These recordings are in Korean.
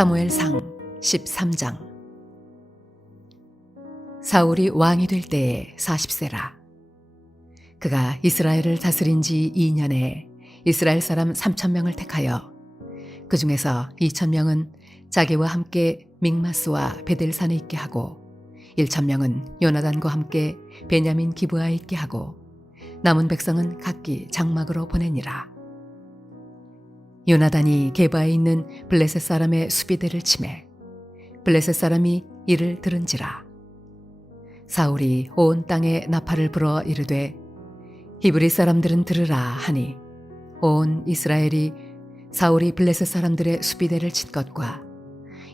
사무엘상 13장. 사울이 왕이 될 때에 40세라. 그가 이스라엘을 다스린 지 2년에 이스라엘 사람 3,000명을 택하여 그 중에서 2,000명은 자기와 함께 믹마스와 베델산에 있게 하고 1,000명은 요나단과 함께 베냐민 기브아에 있게 하고 남은 백성은 각기 장막으로 보내니라. 요나단이 게바에 있는 블레셋 사람의 수비대를 치매 블레셋 사람이 이를 들은지라. 사울이 온 땅에 나팔을 불어 이르되 히브리 사람들은 들으라 하니 온 이스라엘이 사울이 블레셋 사람들의 수비대를 친 것과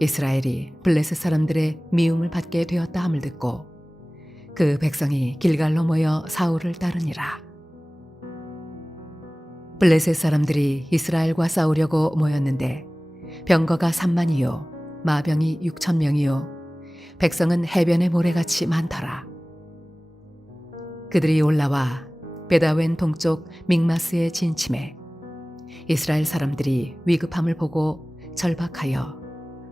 이스라엘이 블레셋 사람들의 미움을 받게 되었다 함을 듣고 그 백성이 길갈로 모여 사울을 따르니라. 블레셋 사람들이 이스라엘과 싸우려고 모였는데 병거가 30,000이요 마병이 6,000명이요 백성은 해변의 모래같이 많더라. 그들이 올라와 베다웬 동쪽 믹마스에 진침해 이스라엘 사람들이 위급함을 보고 절박하여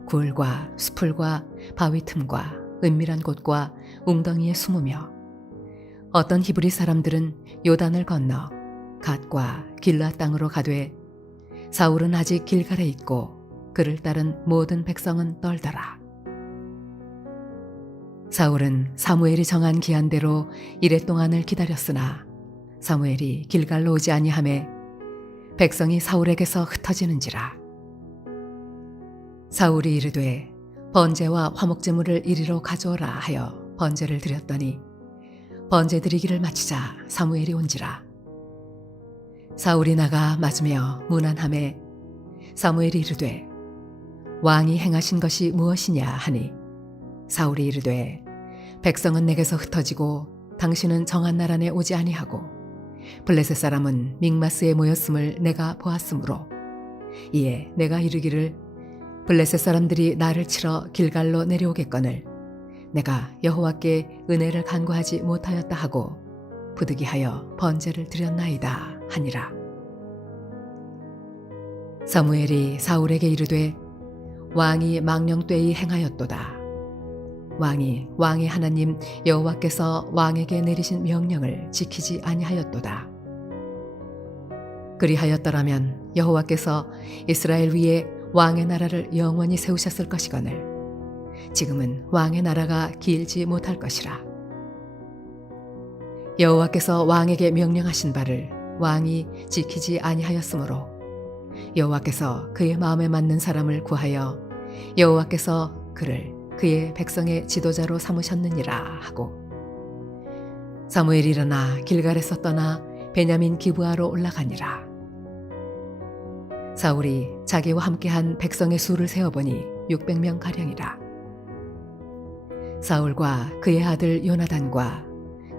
굴과 수풀과 바위 틈과 은밀한 곳과 웅덩이에 숨으며 어떤 히브리 사람들은 요단을 건너 갓과 길라 땅으로 가되 사울은 아직 길갈에 있고 그를 따른 모든 백성은 떨더라. 사울은 사무엘이 정한 기한대로 이랫동안을 기다렸으나 사무엘이 길갈로 오지 아니하매 백성이 사울에게서 흩어지는지라. 사울이 이르되 번제와 화목제물을 이리로 가져오라 하여 번제를 드렸더니 번제 드리기를 마치자 사무엘이 온지라. 사울이 나가 맞으며 문안하매 사무엘이 이르되 왕이 행하신 것이 무엇이냐 하니 사울이 이르되 백성은 내게서 흩어지고 당신은 정한 날 안에 오지 아니하고 블레셋 사람은 믹마스에 모였음을 내가 보았으므로 이에 내가 이르기를 블레셋 사람들이 나를 치러 길갈로 내려오겠거늘 내가 여호와께 은혜를 간구하지 못하였다 하고 부득이하여 번제를 드렸나이다 하니라. 사무엘이 사울에게 이르되 왕이 망령되이 행하였도다. 왕이 왕의 하나님 여호와께서 왕에게 내리신 명령을 지키지 아니하였도다. 그리하였더라면 여호와께서 이스라엘 위에 왕의 나라를 영원히 세우셨을 것이거늘 지금은 왕의 나라가 길지 못할 것이라. 여호와께서 왕에게 명령하신 바를 왕이 지키지 아니하였으므로 여호와께서 그의 마음에 맞는 사람을 구하여 여호와께서 그를 그의 백성의 지도자로 삼으셨느니라 하고 사무엘이 일어나 길갈에서 떠나 베냐민 기브아로 올라가니라. 사울이 자기와 함께한 백성의 수를 세어보니 600명 가량이라. 사울과 그의 아들 요나단과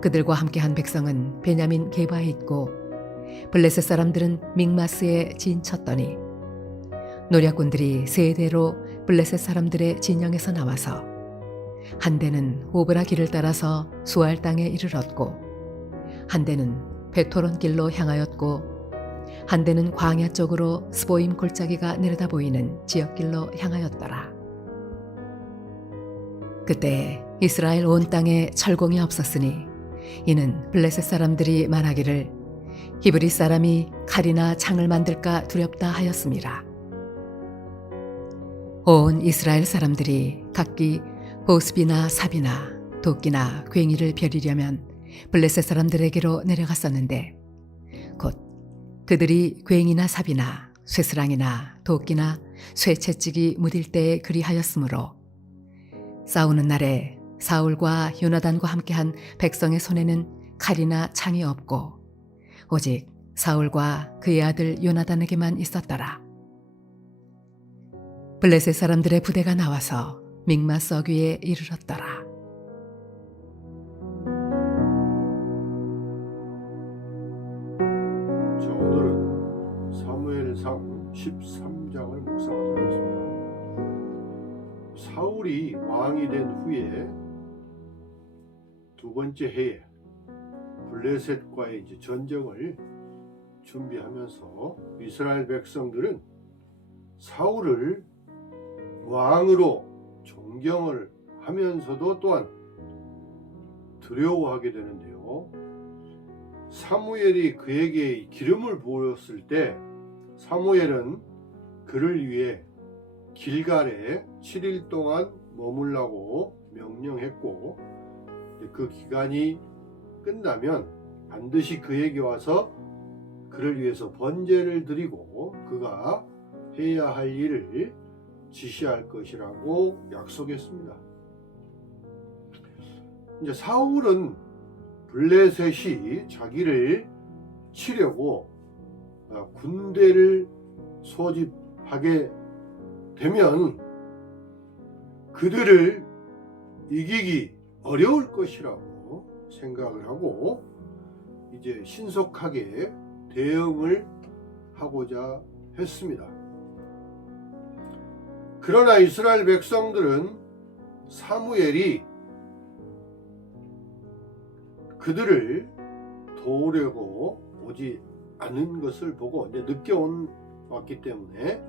그들과 함께한 백성은 베냐민 게바에 있고 블레셋 사람들은 믹마스에 진쳤더니 노략군들이 세 대로 블레셋 사람들의 진영에서 나와서 한 대는 오브라 길을 따라서 수알 땅에 이르렀고 한 대는 베토론 길로 향하였고 한 대는 광야 쪽으로 스보임 골짜기가 내려다 보이는 지역길로 향하였더라. 그때 이스라엘 온 땅에 철공이 없었으니 이는 블레셋 사람들이 말하기를 히브리 사람이 칼이나 창을 만들까 두렵다 하였음이라. 온 이스라엘 사람들이 각기 보습이나 삽이나 도끼나 괭이를 벼리려면 블레셋 사람들에게로 내려갔었는데 곧 그들이 괭이나 삽이나 쇠스랑이나 도끼나 쇠채찍이 무딜 때에 그리하였으므로 싸우는 날에 사울과 요나단과 함께한 백성의 손에는 칼이나 창이 없고 오직 사울과 그의 아들 요나단에게만 있었더라. 블레셋 사람들의 부대가 나와서 믹마스 어귀에 이르렀더라. 자, 오늘은 사무엘상 13장을 묵상하도록 하겠습니다. 사울이 왕이 된 후에 두 번째 해에 블레셋과의 전쟁을 준비하면서 이스라엘 백성들은 사울을 왕으로 존경을 하면서도 또한 두려워하게 되는데요. 사무엘이 그에게 기름을 부었을 때 사무엘은 그를 위해 길갈에 7일 동안 머물라고 명령했고, 그 기간이 끝나면 반드시 그에게 와서 그를 위해서 번제를 드리고 그가 해야 할 일을 지시할 것이라고 약속했습니다. 이제 사울은 블레셋이 자기를 치려고 군대를 소집하게 되면 그들을 이기기 어려울 것이라고 생각을 하고 이제 신속하게 대응을 하고자 했습니다. 그러나 이스라엘 백성들은 사무엘이 그들을 도우려고 오지 않은 것을 보고 이제 늦게 왔기 때문에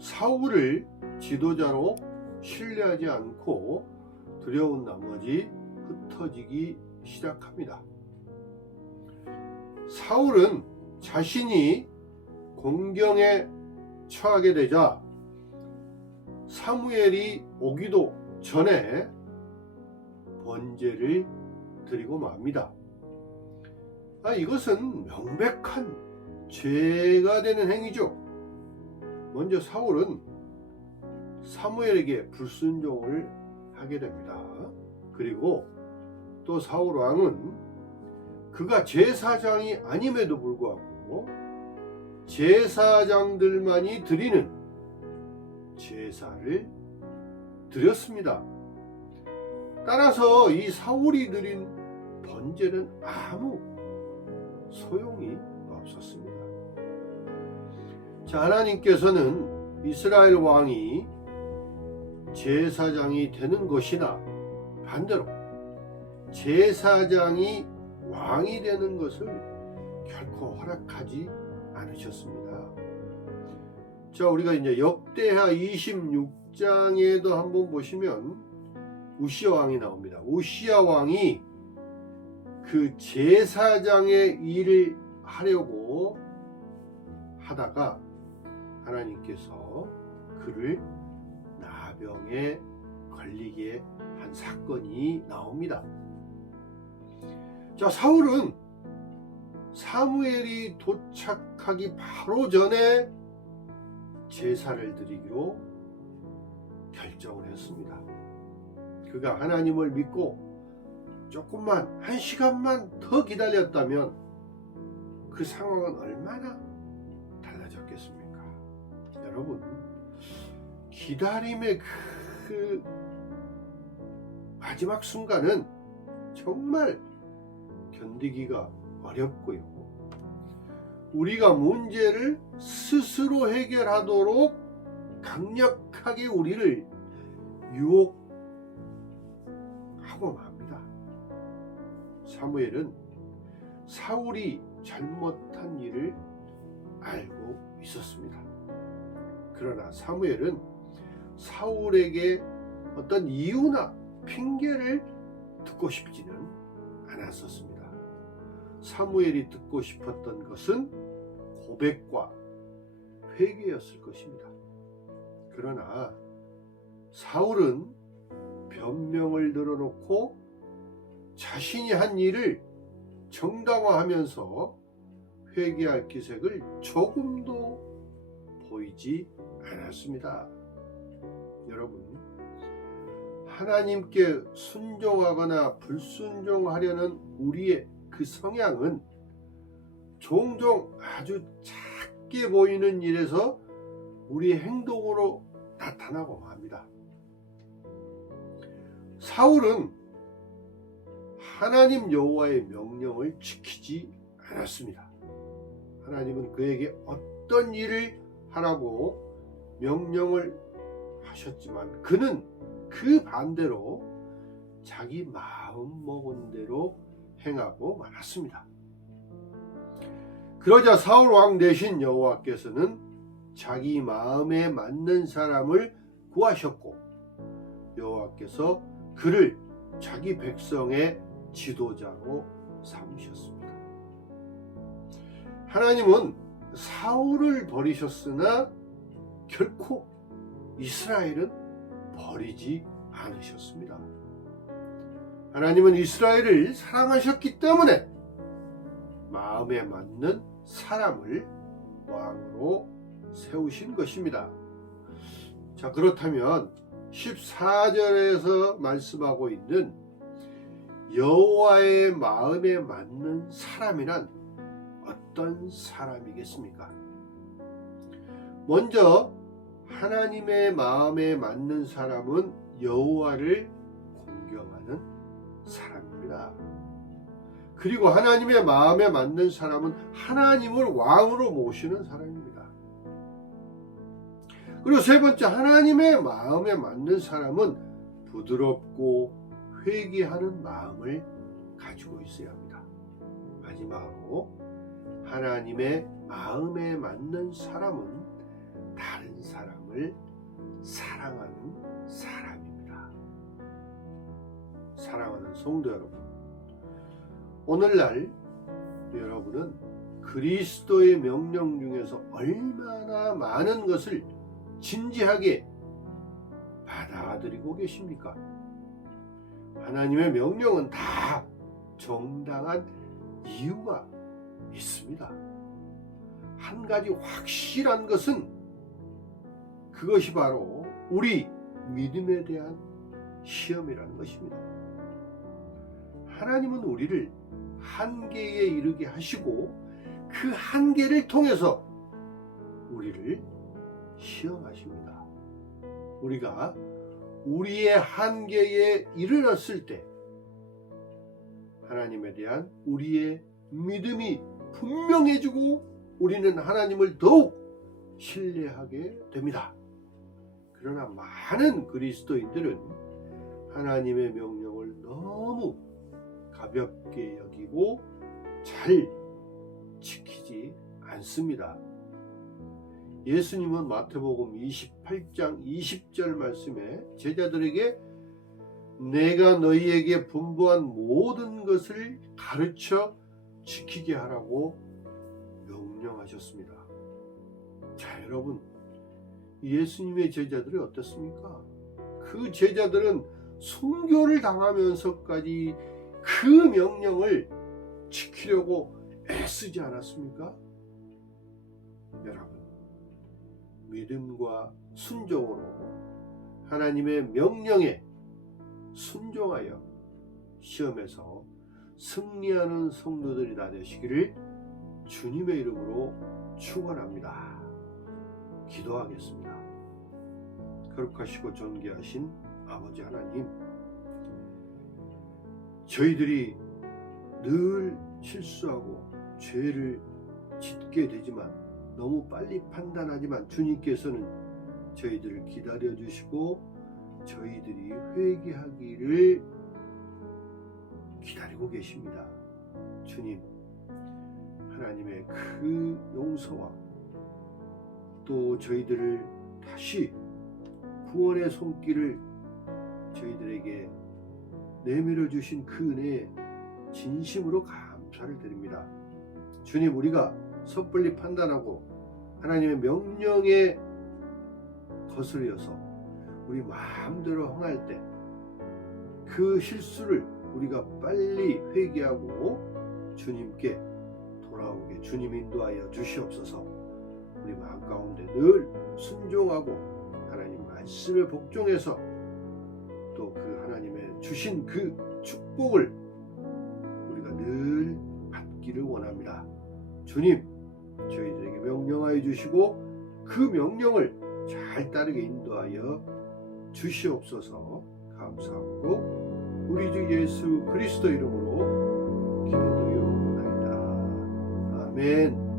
사울을 지도자로 신뢰하지 않고 두려운 나머지 흩어지기 시작합니다. 사울은 자신이 공경에 처하게 되자 사무엘이 오기도 전에 번제를 드리고 맙니다. 이것은 명백한 죄가 되는 행위죠. 먼저 사울은 사무엘에게 불순종을 하게 됩니다. 그리고 또 사울 왕은 그가 제사장이 아님에도 불구하고 제사장들만이 드리는 제사를 드렸습니다. 따라서 이 사울이 드린 번제는 아무 소용이 없었습니다. 자, 하나님께서는 이스라엘 왕이 제사장이 되는 것이나 반대로 제사장이 왕이 되는 것을 결코 허락하지 않으셨습니다. 자, 우리가 이제 역대하 26장에도 한번 보시면 우시야 왕이 나옵니다. 우시야 왕이 그 제사장의 일을 하려고 하다가 하나님께서 그를 나병에 걸리게 한 사건이 나옵니다. 자, 사울은 사무엘이 도착하기 바로 전에 제사를 드리기로 결정을 했습니다. 그가 하나님을 믿고 조금만 한 시간만 더 기다렸다면 그 상황은 얼마나 달라졌겠습니까? 여러분, 기다림의 그 마지막 순간은 정말 견디기가 어렵고요. 우리가 문제를 스스로 해결하도록 강력하게 우리를 유혹하고 맙니다. 사무엘은 사울이 잘못한 일을 알고 있었습니다. 그러나 사무엘은 사울에게 어떤 이유나 핑계를 듣고 싶지는 않았었습니다. 사무엘이 듣고 싶었던 것은 고백과 회개였을 것입니다. 그러나 사울은 변명을 늘어놓고 자신이 한 일을 정당화하면서 회개할 기색을 조금도 보이지 않았습니다. 여러분, 하나님께 순종하거나 불순종하려는 우리의 그 성향은 종종 아주 작게 보이는 일에서 우리의 행동으로 나타나고 합니다. 사울은 하나님 여호와의 명령을 지키지 않았습니다. 하나님은 그에게 어떤 일을 하라고 명령을 하셨지만 그는 그 반대로 자기 마음 먹은 대로 행하고 말았습니다. 그러자 사울 왕 대신 여호와께서는 자기 마음에 맞는 사람을 구하셨고 여호와께서 그를 자기 백성의 지도자로 삼으셨습니다. 하나님은 사울을 버리셨으나 결코 이스라엘은 버리지 않으셨습니다. 하나님은 이스라엘을 사랑하셨기 때문에 마음에 맞는 사람을 왕으로 세우신 것입니다. 자, 그렇다면 14절에서 말씀하고 있는 여호와의 마음에 맞는 사람이란 어떤 사람이겠습니까? 먼저 하나님의 마음에 맞는 사람은 여호와를 공경하는 사람입니다. 그리고 하나님의 마음에 맞는 사람은 하나님을 왕으로 모시는 사람입니다. 그리고 세 번째, 하나님의 마음에 맞는 사람은 부드럽고 회개하는 마음을 가지고 있어야 합니다. 마지막으로 하나님의 마음에 맞는 사람은 다른 사람을 사랑하는 사람입니다. 사랑하는 성도 여러분, 오늘날 여러분은 그리스도의 명령 중에서 얼마나 많은 것을 진지하게 받아들이고 계십니까? 하나님의 명령은 다 정당한 이유가 있습니다. 한 가지 확실한 것은 그것이 바로 우리 믿음에 대한 시험이라는 것입니다. 하나님은 우리를 한계에 이르게 하시고 그 한계를 통해서 우리를 시험하십니다. 우리가 우리의 한계에 이르렀을 때 하나님에 대한 우리의 믿음이 분명해지고 우리는 하나님을 더욱 신뢰하게 됩니다. 그러나 많은 그리스도인들은 하나님의 명령을 너무 가볍게 여기고 잘 지키지 않습니다. 예수님은 마태복음 28장 20절 말씀에 제자들에게 내가 너희에게 분부한 모든 것을 가르쳐 지키게 하라고 명령하셨습니다. 자, 여러분, 예수님의 제자들이 어떻습니까? 그 제자들은 순교를 당하면서까지 그 명령을 지키려고 애쓰지 않았습니까? 여러분, 믿음과 순종으로 하나님의 명령에 순종하여 시험에서 승리하는 성도들이 다 되시기를 주님의 이름으로 축원합니다. 기도하겠습니다. 거룩하시고 존귀하신 아버지 하나님, 저희들이 늘 실수하고 죄를 짓게 되지만 너무 빨리 판단하지만 주님께서는 저희들을 기다려 주시고 저희들이 회개하기를 기다리고 계십니다. 주님, 하나님의 그 용서와 또 저희들을 다시 구원의 손길을 저희들에게 내밀어 주신 그 은혜에 진심으로 감사를 드립니다. 주님, 우리가 섣불리 판단하고 하나님의 명령에 거스려서 우리 마음대로 행할 때 그 실수를 우리가 빨리 회개하고 주님께 돌아오게 주님 인도하여 주시옵소서. 우리 마음 가운데 늘 순종하고 하나님 말씀에 복종해서 또 그 하나님의 주신 그 축복을 우리가 늘 받기를 원합니다. 주님, 저희들에게 명령하여 주시고 그 명령을 잘 따르게 인도하여 주시옵소서. 감사하고 우리 주 예수 그리스도 이름으로 기도드리옵나이다. 아멘.